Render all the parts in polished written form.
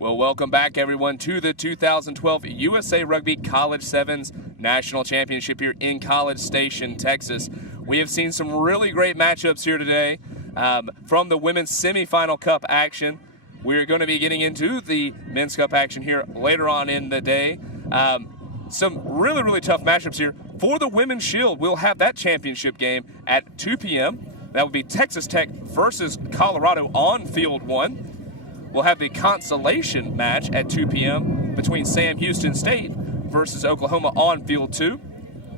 Well, welcome back, everyone, to the 2012 USA Rugby College Sevens National Championship here in College Station, Texas. We have seen some really great matchups here today from the Women's Semifinal Cup action. We're going to be getting into the Men's Cup action here later on in the day. Some really, really tough matchups here. For the Women's Shield, we'll have that championship game at 2 p.m. That will be Texas Tech versus Colorado on Field 1. We'll have the consolation match at 2 p.m. between Sam Houston State versus Oklahoma on Field 2.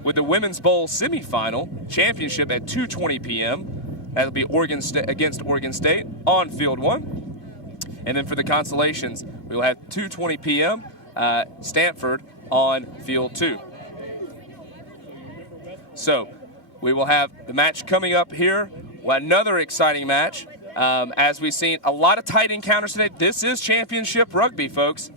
With the Women's Bowl semifinal championship at 2:20 p.m. That'll be Oregon against Oregon State on Field 1. And then for the consolations, we will have 2:20 p.m. Stanford on Field 2. So we will have the match coming up here. Another exciting match. As we've seen, a lot of tight encounters today. This is championship rugby, folks.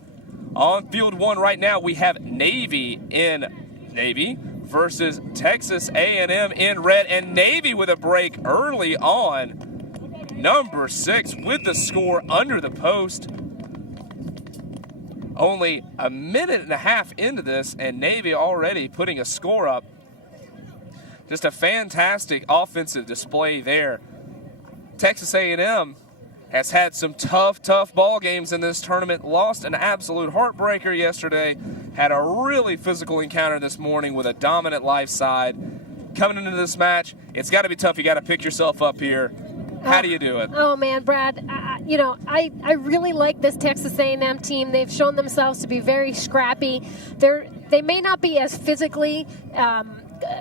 On Field 1 right now, we have Navy in Navy versus Texas A&M in red. And Navy with a break early on. Number 6 with the score under the post. Only a minute and a half into this, and Navy already putting a score up. Just a fantastic offensive display there. Texas A&M has had some tough ball games in this tournament. Lost an absolute heartbreaker yesterday. Had a really physical encounter this morning with a dominant live side. Coming into this match, it's got to be tough. You got to pick yourself up here. How do you do it? Oh, man, Brad, I really like this Texas A&M team. They've shown themselves to be very scrappy. They may not be as physically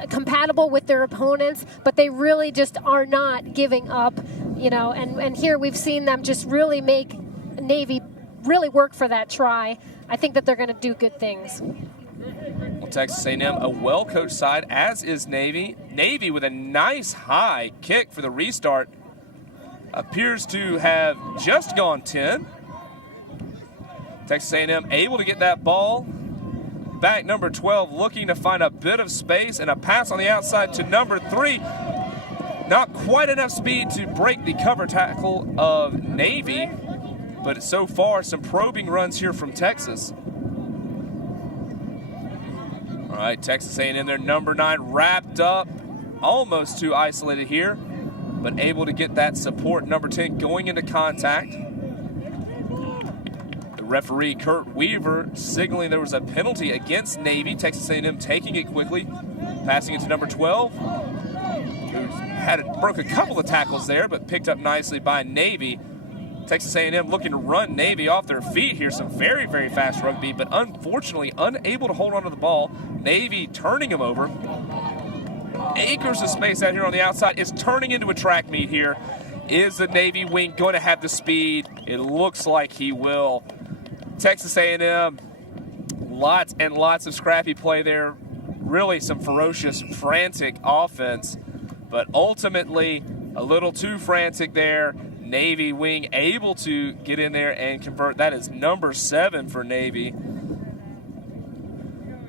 compatible with their opponents, but they really just are not giving up, and here we've seen them just really make Navy really work for that try. I think that they're going to do good things. Well, Texas A&M, a well-coached side, as is Navy. Navy with a nice high kick for the restart. Appears to have just gone 10. Texas A&M able to get that ball. Back number 12 looking to find a bit of space, and a pass on the outside to number 3. Not quite enough speed to break the cover tackle of Navy, but so far some probing runs here from Texas. All right, Texas A&M, their number 9 wrapped up, almost too isolated here, but able to get that support. Number 10 going into contact. Referee Kurt Weaver signaling there was a penalty against Navy. Texas A&M taking it quickly, passing it to number 12, who broke a couple of tackles there, but picked up nicely by Navy. Texas A&M looking to run Navy off their feet here. Some very, very fast rugby, but unfortunately unable to hold on to the ball. Navy turning him over. Acres of space out here on the outside. Is turning into a track meet here. Is the Navy wing going to have the speed? It looks like he will. Texas A&M, lots and lots of scrappy play there. Really some ferocious, frantic offense. But ultimately, a little too frantic there. Navy wing able to get in there and convert. That is number 7 for Navy.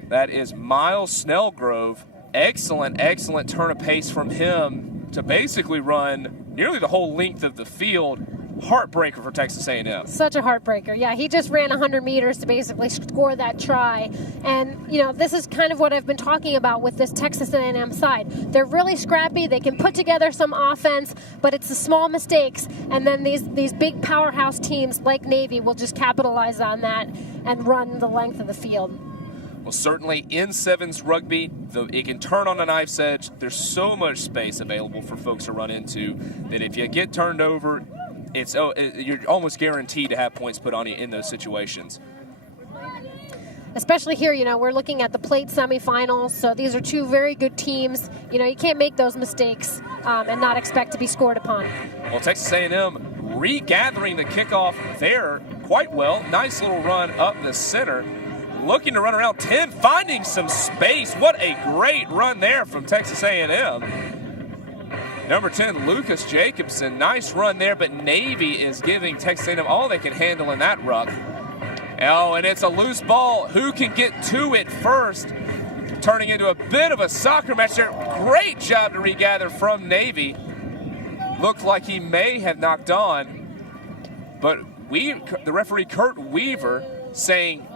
That is Miles Snellgrove. Excellent turn of pace from him to basically run nearly the whole length of the field. Heartbreaker for Texas A&M. Such a heartbreaker. Yeah, he just ran 100 meters to basically score that try. And, this is kind of what I've been talking about with this Texas A&M side. They're really scrappy. They can put together some offense, but it's the small mistakes. And then these big powerhouse teams like Navy will just capitalize on that and run the length of the field. Well, certainly in sevens rugby, it can turn on a knife's edge. There's so much space available for folks to run into that if you get turned over, you're almost guaranteed to have points put on you in those situations. Especially here, we're looking at the plate semifinals, so these are two very good teams. You can't make those mistakes and not expect to be scored upon. Well, Texas A&M regathering the kickoff there quite well. Nice little run up the center. Looking to run around 10, finding some space. What a great run there from Texas A&M. Number 10, Lucas Jacobson, nice run there, but Navy is giving Texas A&M all they can handle in that ruck. Oh, and it's a loose ball. Who can get to it first? Turning into a bit of a soccer match there. Great job to regather from Navy. Looked like he may have knocked on, but the referee Kurt Weaver saying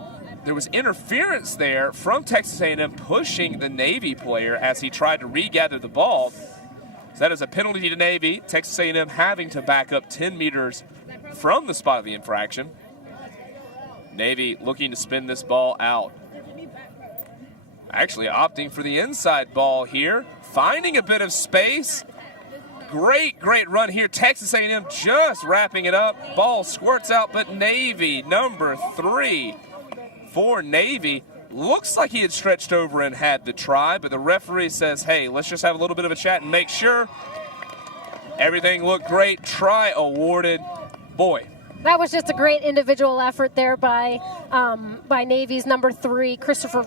there was interference there from Texas A&M pushing the Navy player as he tried to regather the ball. So that is a penalty to Navy. Texas A&M having to back up 10 meters from the spot of the infraction. Navy looking to spin this ball out. Actually opting for the inside ball here, finding a bit of space. Great run here. Texas A&M just wrapping it up. Ball squirts out, but Navy, number 3 for Navy, looks like he had stretched over and had the try, but the referee says, hey, let's just have a little bit of a chat and make sure. Everything looked great. Try awarded. Boy. That was just a great individual effort there by Navy's number 3, Christopher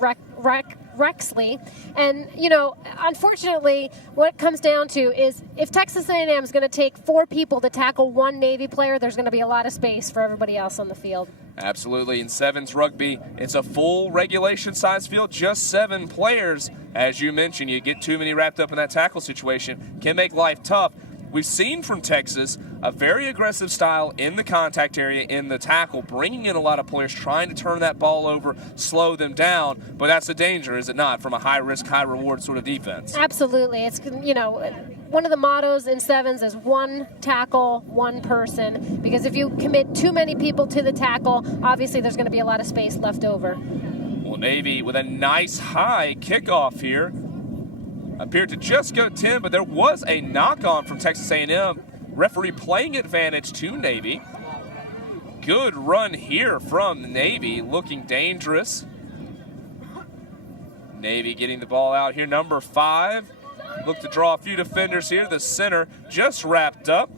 Rexley. And, you know, unfortunately, what it comes down to is if Texas A&M is going to take 4 people to tackle 1 Navy player, there's going to be a lot of space for everybody else on the field. Absolutely. In sevens rugby, it's a full regulation size field, just 7 players. As you mentioned, you get too many wrapped up in that tackle situation, can make life tough. We've seen from Texas a very aggressive style in the contact area, in the tackle, bringing in a lot of players, trying to turn that ball over, slow them down. But that's the danger, is it not, from a high-risk, high-reward sort of defense? Absolutely. It's, you know, one of the mottos in sevens is 1 tackle, 1 person. Because if you commit too many people to the tackle, obviously there's going to be a lot of space left over. Well, Navy with a nice high kickoff here. Appeared to just go 10, but there was a knock-on from Texas A&M. Referee playing advantage to Navy. Good run here from Navy, looking dangerous. Navy getting the ball out here, number 5. Look to draw a few defenders here. The center just wrapped up.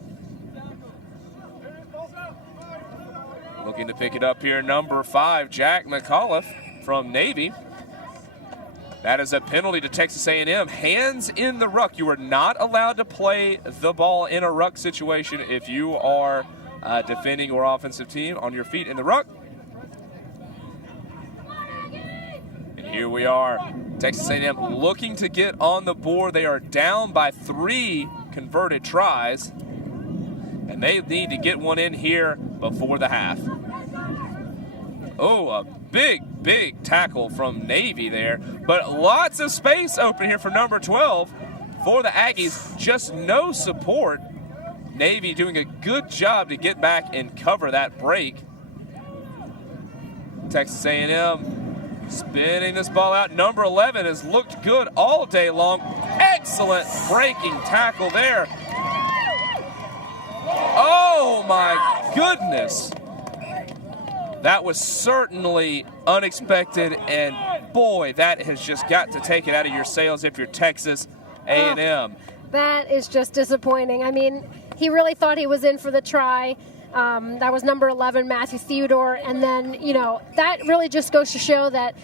Looking to pick it up here, number 5, Jack McAuliffe from Navy. That is a penalty to Texas A&M. Hands in the ruck. You are not allowed to play the ball in a ruck situation if you are defending your offensive team on your feet in the ruck. And here we are. Texas A&M looking to get on the board. They are down by 3 converted tries. And they need to get one in here before the half. Oh, a big tackle from Navy there, but lots of space open here for number 12 for the Aggies. Just no support. Navy doing a good job to get back and cover that break. Texas A&M spinning this ball out. Number 11 has looked good all day long. Excellent breaking tackle there. Oh my goodness. That was certainly unexpected, and boy, that has just got to take it out of your sails if you're Texas A&M. That is just disappointing. I mean, he really thought he was in for the try. That was number 11, Matthew Theodore, and then, you know, that really just goes to show that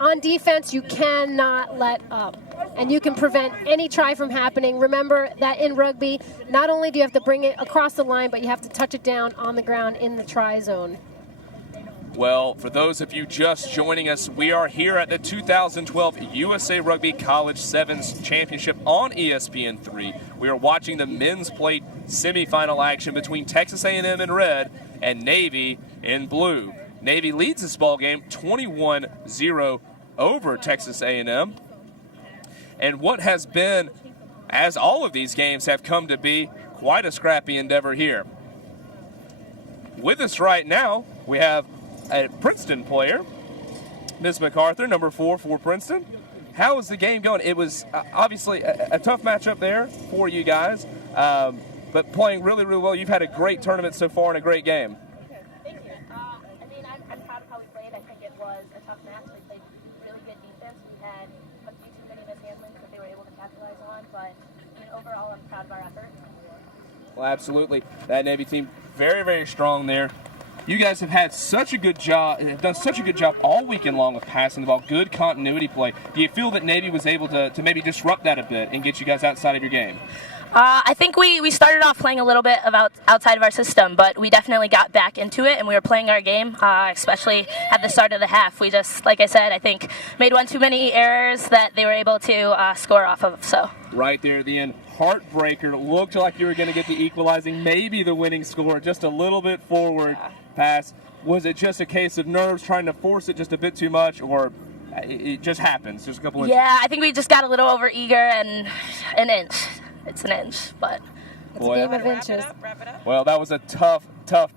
on defense, you cannot let up, and you can prevent any try from happening. Remember that in rugby, not only do you have to bring it across the line, but you have to touch it down on the ground in the try zone. Well, for those of you just joining us, we are here at the 2012 USA Rugby College Sevens Championship on ESPN3. We are watching the men's plate semifinal action between Texas A&M in red and Navy in blue. Navy leads this ball game 21-0 over Texas A&M. And what has been, as all of these games have come to be, quite a scrappy endeavor here. With us right now, we have a Princeton player, Ms. MacArthur, number 4 for Princeton. How is the game going? It was obviously a tough matchup there for you guys, but playing really well. You've had a great tournament so far and a great game. Thank you. I mean, I'm proud of how we played. I think it was a tough match. We played really good defense. We had a few too many mishandlings that they were able to capitalize on, but I mean, overall, I'm proud of our effort. Well, absolutely. That Navy team, very strong there. You guys have had such a good job, have done such a good job all weekend long of passing the ball, good continuity play. Do you feel that Navy was able to maybe disrupt that a bit and get you guys outside of your game? I think we started off playing a little bit outside of our system, but we definitely got back into it, and we were playing our game, especially at the start of the half. We just, like I said, I think made one too many errors that they were able to score off of. So right there at the end, heartbreaker. Looked like you were going to get the equalizing, maybe the winning score, just a little bit forward. pass. Was it just a case of nerves trying to force it just a bit too much, or it just happens? There's a couple inches. Yeah, I think we just got a little over eager, and an inch. It's an inch, but it's a game of inches. Wrap it up. Well, that was a tough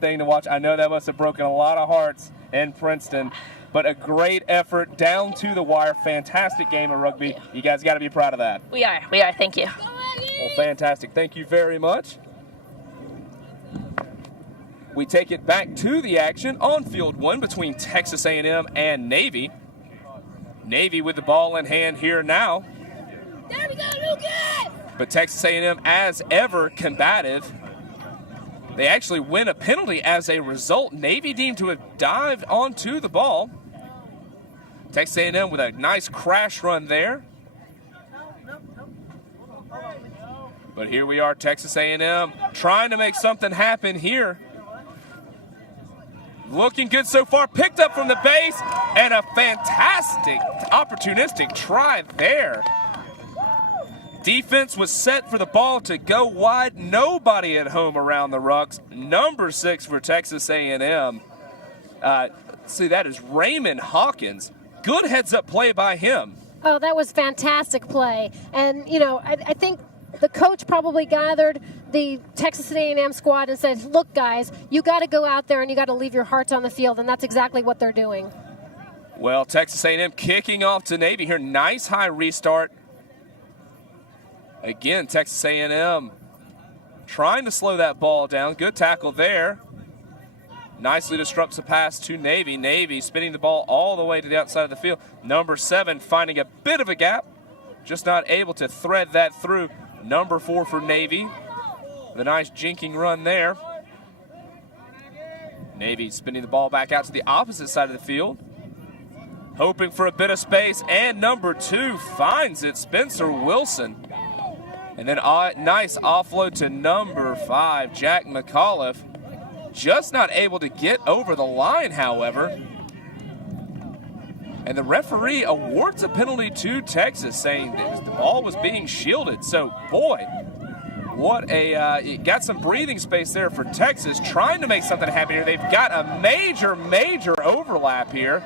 thing to watch. I know that must have broken a lot of hearts in Princeton, but a great effort down to the wire. Fantastic game of rugby. You guys got to be proud of that. We are. Thank you. Well, fantastic. Thank you very much. We take it back to the action on field 1 between Texas A&M and Navy. Navy with the ball in hand here now. There we go, Lucas! But Texas A&M, as ever, combative. They actually win a penalty as a result. Navy deemed to have dived onto the ball. Texas A&M with a nice crash run there. But here we are, Texas A&M trying to make something happen here. Looking good so far, picked up from the base, and a fantastic opportunistic try there. Defense was set for the ball to go wide. Nobody at home around the rucks. Number 6 for Texas A&M. See, that is Raymond Hawkins. Good heads-up play by him. Oh, that was fantastic play. And, you know, I think the coach probably gathered the Texas A&M squad and said, look, guys, you got to go out there and you got to leave your hearts on the field, and that's exactly what they're doing. Well, Texas A&M kicking off to Navy here. Nice high restart. Again, Texas A&M trying to slow that ball down. Good tackle there. Nicely disrupts the pass to Navy. Navy spinning the ball all the way to the outside of the field. Number 7 finding a bit of a gap. Just not able to thread that through. Number 4 for Navy. The nice jinking run there. Navy spinning the ball back out to the opposite side of the field. Hoping for a bit of space, and number 2 finds it, Spencer Wilson. And then nice offload to number 5, Jack McAuliffe. Just not able to get over the line, however. And the referee awards a penalty to Texas, saying that the ball was being shielded. So, boy, what a got some breathing space there for Texas, trying to make something happen here. They've got a major overlap here.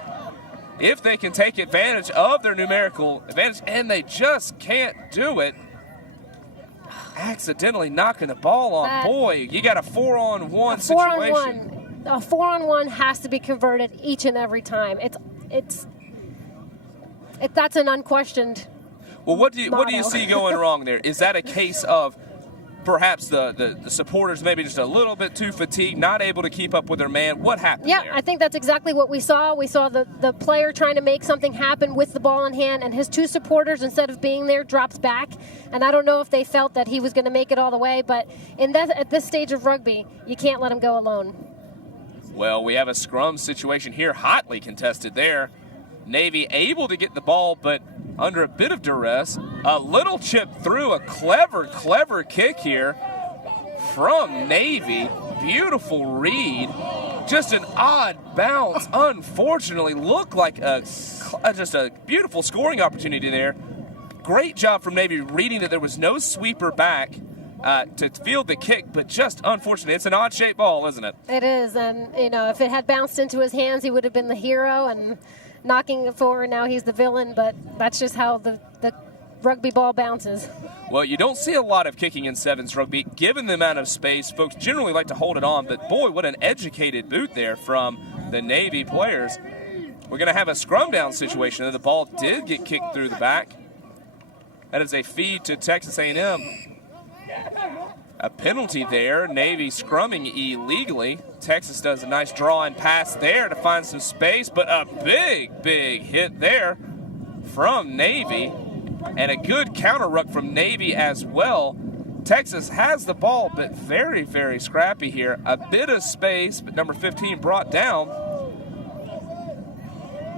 If they can take advantage of their numerical advantage, and they just can't do it. Accidentally knocking the ball on. Boy, you got a 4-on-1 situation. A 4-on-1 has to be converted each and every time. That's an unquestioned. Well, what do you see going wrong there? Is that a case of perhaps the supporters maybe just a little bit too fatigued, not able to keep up with their man? What happened there? I think that's exactly what we saw. We saw the player trying to make something happen with the ball in hand, and his 2 supporters, instead of being there, drops back. And I don't know if they felt that he was going to make it all the way, but at this stage of rugby, you can't let him go alone. Well, we have a scrum situation here, hotly contested there. Navy able to get the ball, but under a bit of duress. A little chip through, a clever kick here from Navy. Beautiful read. Just an odd bounce. Unfortunately, looked like just a beautiful scoring opportunity there. Great job from Navy reading that there was no sweeper back to field the kick, but just unfortunate. It's an odd-shaped ball, isn't it? It is, and, if it had bounced into his hands, he would have been the hero, and knocking it forward, now he's the villain, but that's just how the rugby ball bounces. Well, you don't see a lot of kicking in sevens rugby. Given the amount of space, folks generally like to hold it on, but boy, what an educated boot there from the Navy players. We're going to have a scrum down situation. The ball did get kicked through the back. That is a feed to Texas A&M. A penalty there. Navy scrumming illegally. Texas does a nice draw and pass there to find some space, but a big hit there from Navy. And a good counter ruck from Navy as well. Texas has the ball, but very scrappy here. A bit of space, but number 15 brought down.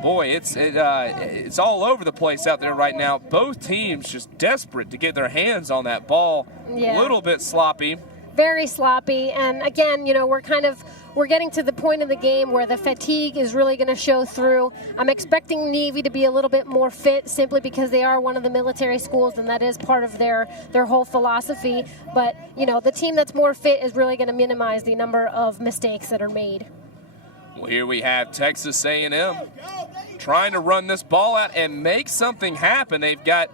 Boy, it's all over the place out there right now. Both teams just desperate to get their hands on that ball. Yeah. A little bit sloppy. Very sloppy, and again, we're getting to the point of the game where the fatigue is really going to show through. I'm expecting Navy to be a little bit more fit, simply because they are one of the military schools, and that is part of their whole philosophy. But the team that's more fit is really going to minimize the number of mistakes that are made. Well, here we have Texas A&M trying to run this ball out and make something happen. They've got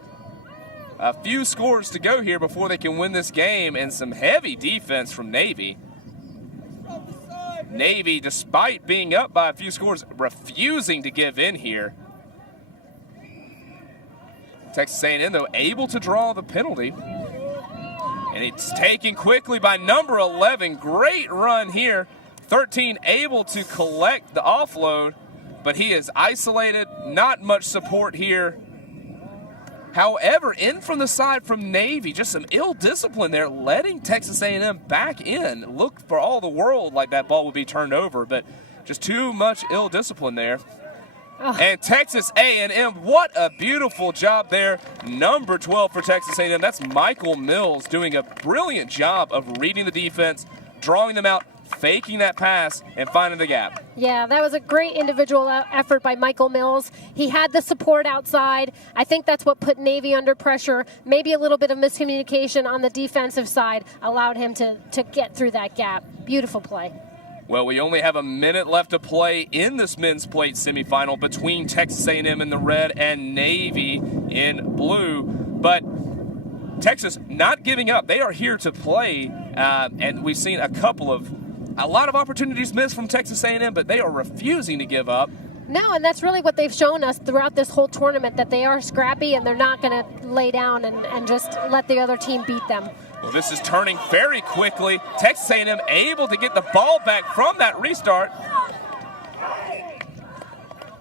a few scores to go here before they can win this game, and some heavy defense from Navy. Navy, despite being up by a few scores, refusing to give in here. Texas A&M, though, able to draw the penalty. And it's taken quickly by number 11. Great run here. 13 able to collect the offload, but he is isolated. Not much support here. However, in from the side from Navy, just some ill discipline there, letting Texas A&M back in. Looked for all the world like that ball would be turned over, but just too much ill discipline there. Oh. And Texas A&M, what a beautiful job there. Number 12 for Texas A&M. That's Michael Mills doing a brilliant job of reading the defense, drawing them out, faking that pass, and finding the gap. Yeah, that was a great individual effort by Michael Mills. He had the support outside. I think that's what put Navy under pressure. Maybe a little bit of miscommunication on the defensive side allowed him to get through that gap. Beautiful play. Well, we only have a minute left to play in this men's plate semifinal between Texas A&M in the red and Navy in blue. But Texas not giving up. They are here to play, and we've seen a lot of opportunities missed from Texas A&M, but they are refusing to give up. No, and that's really what they've shown us throughout this whole tournament, that they are scrappy and they're not going to lay down and just let the other team beat them. Well, this is turning very quickly. Texas A&M able to get the ball back from that restart,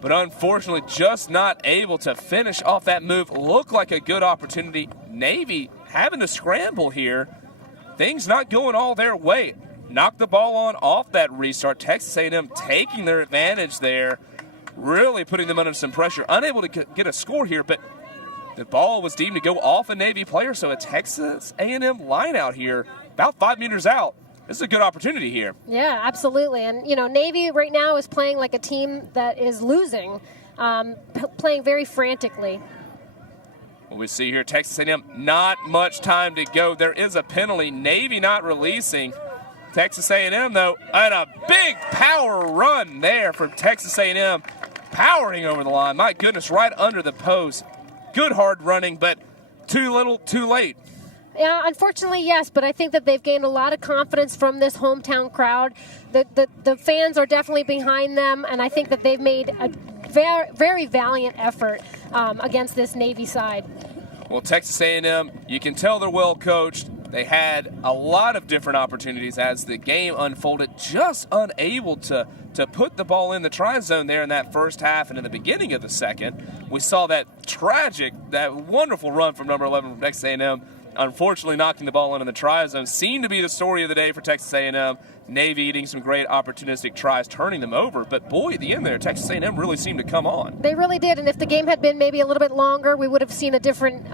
but unfortunately just not able to finish off that move. Looked like a good opportunity. Navy having to scramble here. Things not going all their way. Knocked the ball on off that restart. Texas A&M taking their advantage there, really putting them under some pressure. Unable to get a score here, but the ball was deemed to go off a Navy player, so a Texas A&M line out here, about 5 meters out. This is a good opportunity here. Yeah, absolutely. And, you know, Navy right now is playing like a team that is losing, playing very frantically. Well, we see here Texas A&M, not much time to go. There is a penalty. Navy not releasing. Texas A&M, though, and a big power run there from Texas A&M, powering over the line. My goodness, right under the post. Good hard running, but too little, too late. Yeah, unfortunately, yes, but I think that they've gained a lot of confidence from this hometown crowd. The fans are definitely behind them, and I think that they've made a very, very valiant effort against this Navy side. Well, Texas A&M, you can tell they're well coached. They had a lot of different opportunities as the game unfolded, just unable to put the ball in the try zone there in that first half and in the beginning of the second. We saw that wonderful run from number 11 from Texas A&M, unfortunately knocking the ball in the try zone. Seemed to be the story of the day for Texas A&M. Navy eating some great opportunistic tries, turning them over. But boy, at the end there, Texas A&M really seemed to come on. They really did, and if the game had been maybe a little bit longer, we would have seen a different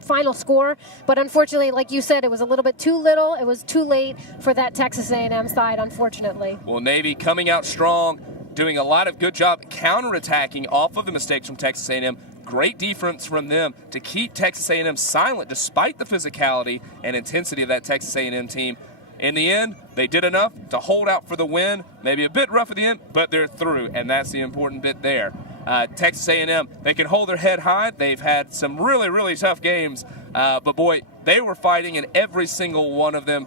final score, but unfortunately, like you said, it was a little bit too little. It was too late for that Texas A&M side, unfortunately. Well, Navy coming out strong, doing a lot of good job counterattacking off of the mistakes from Texas A&M. Great defense from them to keep Texas A&M silent despite the physicality and intensity of that Texas A&M team. In the end, they did enough to hold out for the win. Maybe a bit rough at the end, but they're through, and that's the important bit there. Texas A&M, they can hold their head high. They've had some really, really tough games, but boy, they were fighting in every single one of them.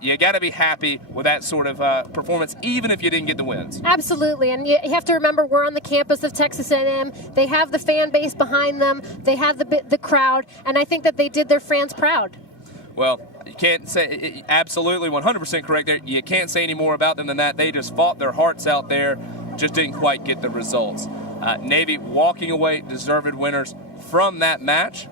You got to be happy with that sort of performance, even if you didn't get the wins. Absolutely, and you have to remember we're on the campus of Texas A&M. They have the fan base behind them. They have the crowd, and I think that they did their fans proud. Well, you can't say, absolutely 100% correct there. You can't say any more about them than that. They just fought their hearts out there, just didn't quite get the results. Navy walking away, deserved winners from that match.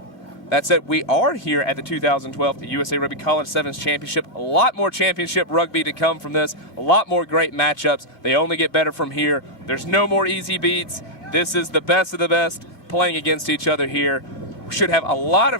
That said, we are here at the 2012 USA Rugby College Sevens Championship. A lot more championship rugby to come from this. A lot more great matchups. They only get better from here. There's no more easy beats. This is the best of the best playing against each other here. We should have a lot of